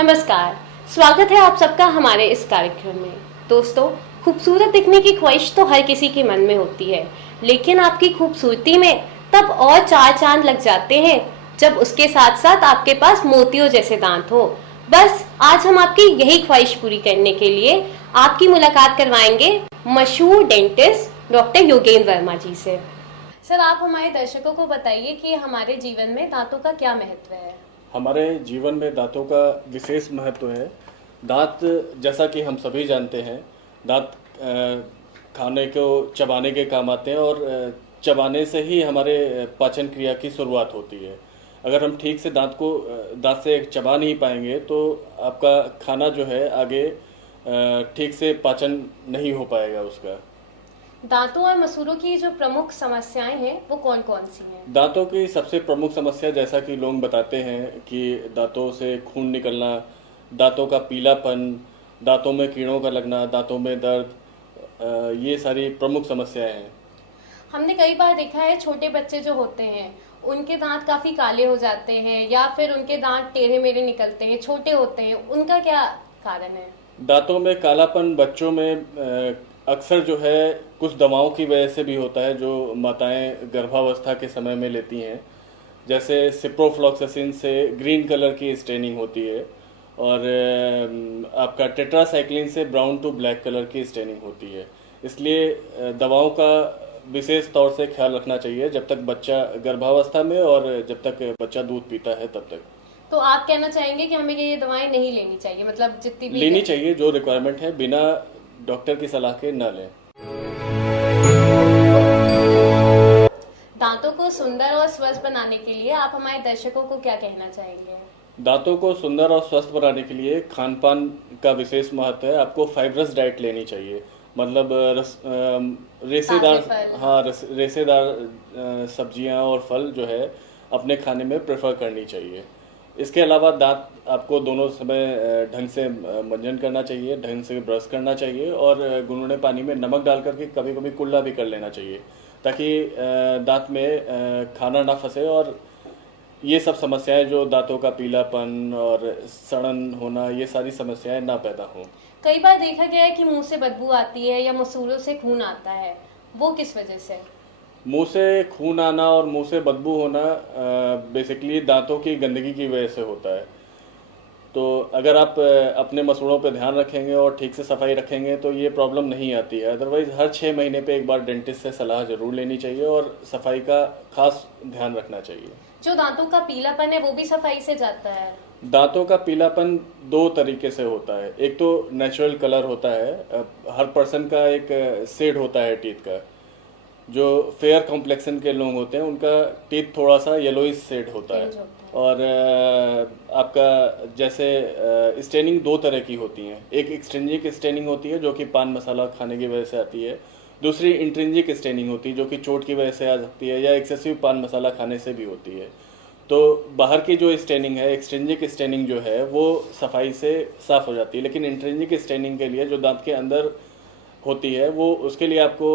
नमस्कार। स्वागत है आप सबका हमारे इस कार्यक्रम में। दोस्तों, खूबसूरत दिखने की ख्वाहिश तो हर किसी के मन में होती है, लेकिन आपकी खूबसूरती में तब और चार चांद लग जाते हैं जब उसके साथ साथ आपके पास मोतियों जैसे दांत हो। बस आज हम आपकी यही ख्वाहिश पूरी करने के लिए आपकी मुलाकात करवाएंगे मशहूर डेंटिस्ट डॉक्टर योगेंद्र वर्मा जी से। सर, आप हमारे दर्शकों को बताइए कि हमारे जीवन में दांतों का क्या महत्व है। हमारे जीवन में दांतों का विशेष महत्व है। दांत, जैसा कि हम सभी जानते हैं, दांत खाने को चबाने के काम आते हैं और चबाने से ही हमारे पाचन क्रिया की शुरुआत होती है। अगर हम ठीक से दांत से चबा नहीं पाएंगे तो आपका खाना जो है आगे ठीक से पाचन नहीं हो पाएगा उसका। दांतों और मसूड़ों की जो प्रमुख समस्याएं हैं वो कौन कौन सी हैं? दांतों की सबसे प्रमुख समस्या, जैसा कि लोग बताते हैं कि दांतों से खून निकलना, दांतों का पीलापन, दांतों में कीड़ों का लगना, दांतों में दर्द, ये सारी प्रमुख समस्याएं हैं। हमने कई बार देखा है छोटे बच्चे जो होते हैं उनके दांत काफी काले हो जाते हैं या फिर उनके दांत टेढ़े मेढ़े निकलते हैं, छोटे होते हैं, उनका क्या कारण है? दांतों में कालापन बच्चों में अक्सर जो है कुछ दवाओं की वजह से भी होता है जो माताएं गर्भावस्था के समय में लेती हैं। जैसे सिप्रोफ्लॉक्सासिन से ग्रीन कलर की स्टेनिंग होती है और आपका टेट्रासाइक्लिन से ब्राउन टू ब्लैक कलर की स्टेनिंग होती है। इसलिए दवाओं का विशेष तौर से ख्याल रखना चाहिए जब तक बच्चा गर्भावस्था में और जब तक बच्चा दूध पीता है तब तक। तो आप कहना चाहेंगे कि हमें ये दवाएं नहीं लेनी चाहिए, मतलब जितनी भी लेनी चाहिए, जो रिक्वायरमेंट है बिना डॉक्टर की सलाह के ना लें। दांतों को सुंदर और स्वस्थ बनाने के लिए आप हमारे दर्शकों को क्या कहना चाहेंगे? दांतों को सुंदर और स्वस्थ बनाने के लिए खान पान का विशेष महत्व है। आपको फाइब्रस डाइट लेनी चाहिए, मतलब रेशेदार, हाँ, रेशेदार सब्जियां और फल जो है अपने खाने में प्रेफर करनी चाहिए। इसके अलावा दांत आपको दोनों समय ढंग से मंजन करना चाहिए, ढंग से ब्रश करना चाहिए और गुनगुने पानी में नमक डाल करके कभी कभी कुल्ला भी कर लेना चाहिए, ताकि दांत में खाना ना फंसे और ये सब समस्याएं जो दांतों का पीलापन और सड़न होना, ये सारी समस्याएं ना पैदा हों। कई बार देखा गया है कि मुंह से बदबू आती है या मसूड़ों से खून आता है, वो किस वजह से? मुंह से खून आना और मुंह से बदबू होना बेसिकली दांतों की गंदगी की वजह से होता है। तो अगर आप अपने मसूड़ों पे ध्यान रखेंगे और ठीक से सफाई रखेंगे तो ये प्रॉब्लम नहीं आती है। अदरवाइज हर 6 महीने पे एक बार डेंटिस्ट से सलाह जरूर लेनी चाहिए और सफाई का खास ध्यान रखना चाहिए। जो दांतों का पीलापन है वो भी सफाई से जाता है? दांतों का पीलापन दो तरीके से होता है। एक तो नेचुरल कलर होता है, हर पर्सन का एक शेड होता है टीथ का। जो फेयर कॉम्प्लेक्शन के लोग होते हैं उनका टीथ थोड़ा सा येलोइश शेड होता है। और आपका जैसे स्टेनिंग दो तरह की होती हैं। एक एक्सट्रिंजिक स्टेनिंग होती है जो कि पान मसाला खाने की वजह से आती है। दूसरी इंट्रिंजिक स्टेनिंग होती है जो कि चोट की वजह से आ सकती है या एक्सेसिव पान मसाला खाने से भी होती है। तो बाहर की जो स्टेनिंग है, एक्सट्रिंजिक स्टेनिंग जो है, वो सफाई से साफ हो जाती है। लेकिन इंट्रिंजिक स्टेनिंग के लिए जो दांत के अंदर होती है वो उसके लिए आपको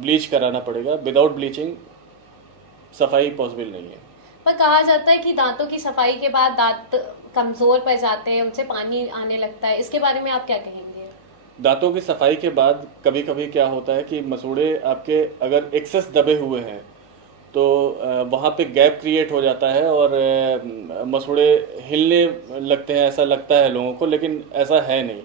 ब्लीच कराना पड़ेगा। विदाउट ब्लीचिंग सफाई पॉसिबल नहीं है। पर कहा जाता है कि दांतों की सफाई के बाद दांत कमजोर पड़ जाते हैं, उनसे पानी आने लगता है, इसके बारे में आप क्या कहेंगे? दांतों की सफाई के बाद कभी कभी क्या होता है कि मसूड़े आपके अगर एक्सेस दबे हुए हैं तो वहाँ पे गैप क्रिएट हो जाता है और मसूड़े हिलने लगते हैं, ऐसा लगता है लोगों को, लेकिन ऐसा है नहीं।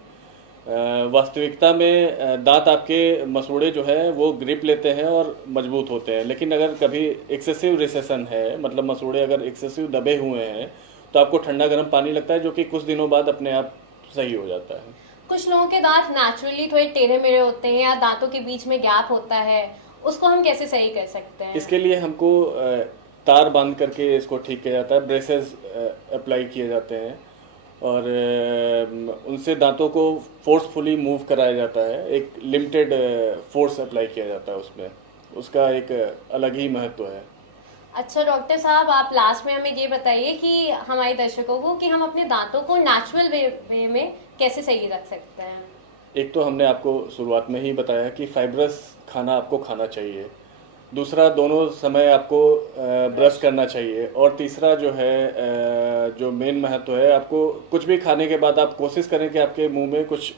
वास्तविकता में दांत आपके मसूड़े जो है वो ग्रिप लेते हैं और मजबूत होते हैं। लेकिन अगर कभी एक्सेसिव रिसेशन है, मतलब मसूड़े अगर एक्सेसिव दबे हुए हैं, तो आपको ठंडा गर्म पानी लगता है जो कि कुछ दिनों बाद अपने आप सही हो जाता है। कुछ लोगों के दांत नेचुरली थोड़े टेढ़े मेढ़े होते हैं या दांतों के बीच में गैप होता है, उसको हम कैसे सही कर सकते हैं? इसके लिए हमको तार बांध करके इसको ठीक किया जाता है, ब्रेसेस अप्लाई किए जाते हैं और उनसे दांतों को फोर्सफुली मूव कराया जाता है। एक लिमिटेड फोर्स अप्लाई किया जाता है उसमें, उसका एक अलग ही महत्व है। अच्छा डॉक्टर साहब, आप लास्ट में हमें ये बताइए कि हमारे दर्शकों को कि हम अपने दांतों को नेचुरल वे में कैसे सही रख सकते हैं। एक तो हमने आपको शुरुआत में ही बताया कि फाइब्रस खाना आपको खाना चाहिए। दूसरा, दोनों समय आपको ब्रश करना चाहिए। और तीसरा जो है जो मेन महत्व है, आपको कुछ भी खाने के बाद आप कोशिश करें कि आपके मुंह में कुछ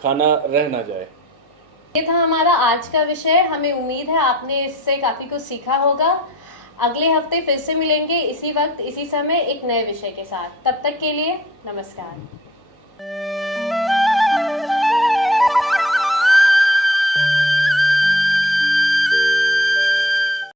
खाना रह ना जाए। ये था हमारा आज का विषय। हमें उम्मीद है आपने इससे काफी कुछ सीखा होगा। अगले हफ्ते फिर से मिलेंगे इसी वक्त इसी समय एक नए विषय के साथ। तब तक के लिए नमस्कार।